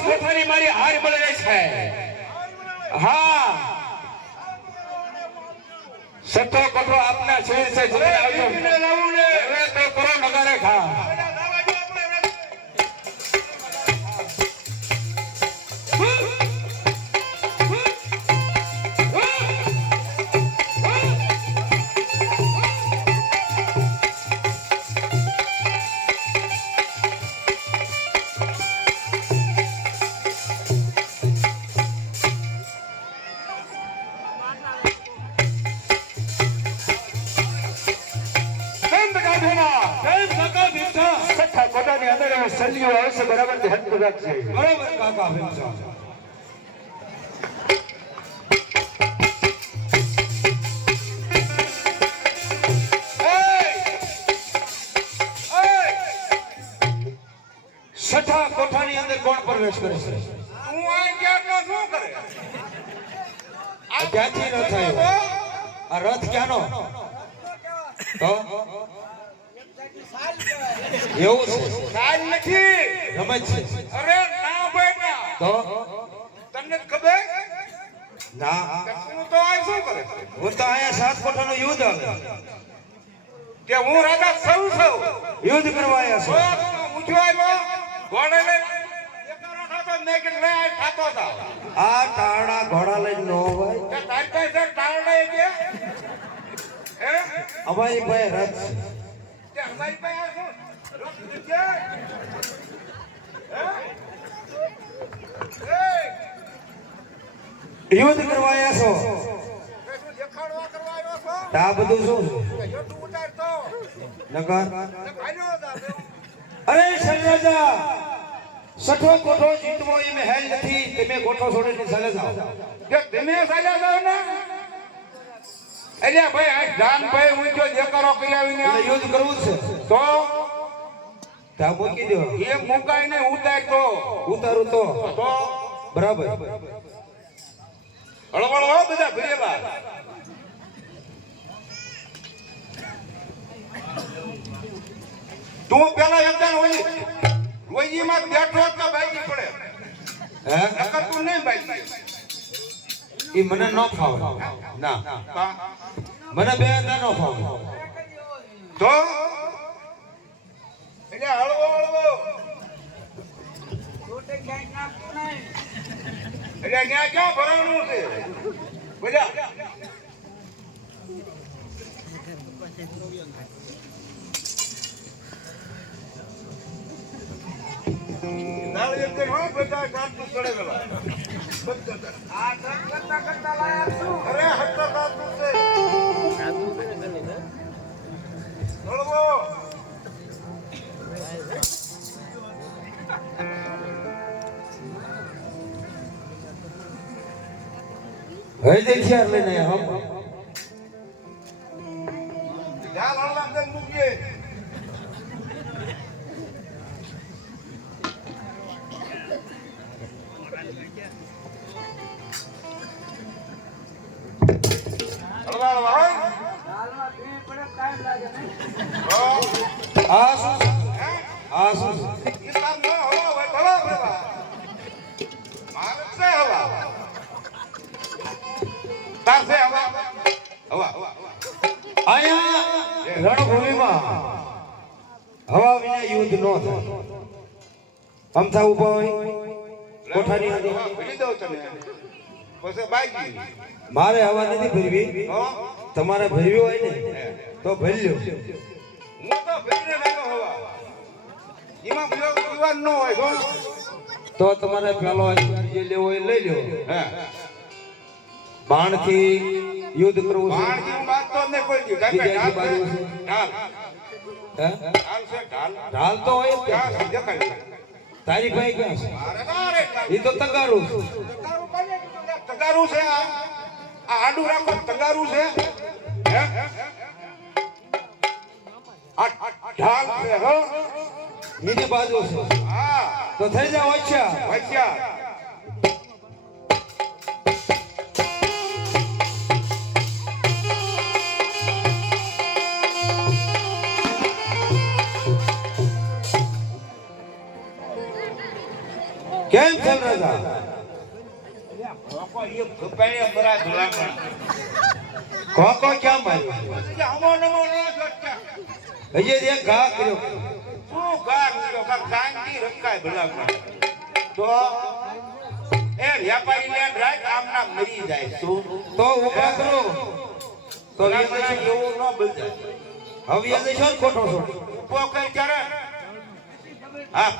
સોફાની મારી હાર બળે છે હા સત્તો કઠો આપના છે જરા આવજો સલિયો આવશે બરાબર ધ્યાન રાખજે બરાબર કાકા છઠ્ઠા કોઠાની અંદર કોણ પ્રવેશ કરે છે? હું આ ક્યારનો શું કરે? આ ક્યાંથી રથ આવ્યો આ રથ ક્યાંનો? તો? એવું છે. નથી. રમત છે. અરે ના ભાઈ ના. તો? તમને ખબર? ના. હું તો આ શું કરે? હું તો યુદ્ધ આવે. કે હું રાજા સૌ સૌ યુદ્ધ કરવા આવ્યા છો. ઊંચો આવ્યો. ઘોડે લઈ આ કારણા ઘોડા લઈને નો હોય. અમારી પાસે રથ યુદ્ધ કરવા આવ્યા છો? આ બધું શું? છે? કે હેઠું ઉતારતો નકર ને ભાલ્યો હતા અરે શૈલજા સઠો કોઠો જીતવો એ મહેલ નથી. તમે કોઠો છોડીને ચાલે જાઓ. તમે ચાલ્યા જાવ ને એટલે ભાઈ આ જાન ભાઈ ઊંચો દેકારો કરી આવીને યુદ્ધ કરવું છે તો? તા મૂકી દો. એ મુકાઈ ને ઉતાર તો. ઉતારું તો. તો? બરાબર. હળવળ હો બધા ભરેલા તું પેલા એકદમ ઓલી રોજી માં બેઠો તો ભાઈ પડે. હે? નકર તું નહીં બાજી એ મને ન ફાવે. ના. મને બે ના ફાવે. તો? એટલે હળવો હળવો. એટલે ત્યાં ક્યાં ભરાવાનું છે? દાળ એક દિન હો બધા કાઢતું ચડે પેલા. અરે હળવો. આ શું આ શું હવા હોય, હવા. તાર હવા? હવા. અહીંયા રણભૂમિમાં હવા વિના યુદ્ધ ન થાય. અમથા ઊભા હોય કોઠાની અંદર મારે હવા નથી ભરવી તમારે ભરવી હોય ને તો ભરી લ્યો હું તો ભરીને લાવ્યો હવા. એમાં બીજો વિવાદ ન હોય તો તમારે પેલો જે લેવો એ લઈ લ્યો હે. બાણથી યુદ્ધ કરવું છે બાણથી બાજતો જ કોઈ દી. ઢાલ બાજુ છે. છે. ઢાલ. ઢાલ છે, ઢાલ. ઢાલ તો હોય ને. તારી ભાઈ ક્યાં છે એ તો તગારું તગારું કોને કીધું કે તગારું છે આ આ આડું રાખો તગારું છે હે? આ આ ઢાલ છે હો બીજી બાજુ છે હા તો થઈ જાવ અચ્છા વચ્ચા કેમ છે રાજા? એ માર્યો હમો નમો ન સોચતા હજી એક ઘા કર્યો શું ગાર ઉડ્યો કા કાંતિ રખાય ભલા તો એ વ્યાપારી લેન રાખ મરી જાય શું તો ઊભા કરો? તો તો વ્યાજે ન બજાય હવે છો ખોટો છો ઊભો કઈ ત્યારે હા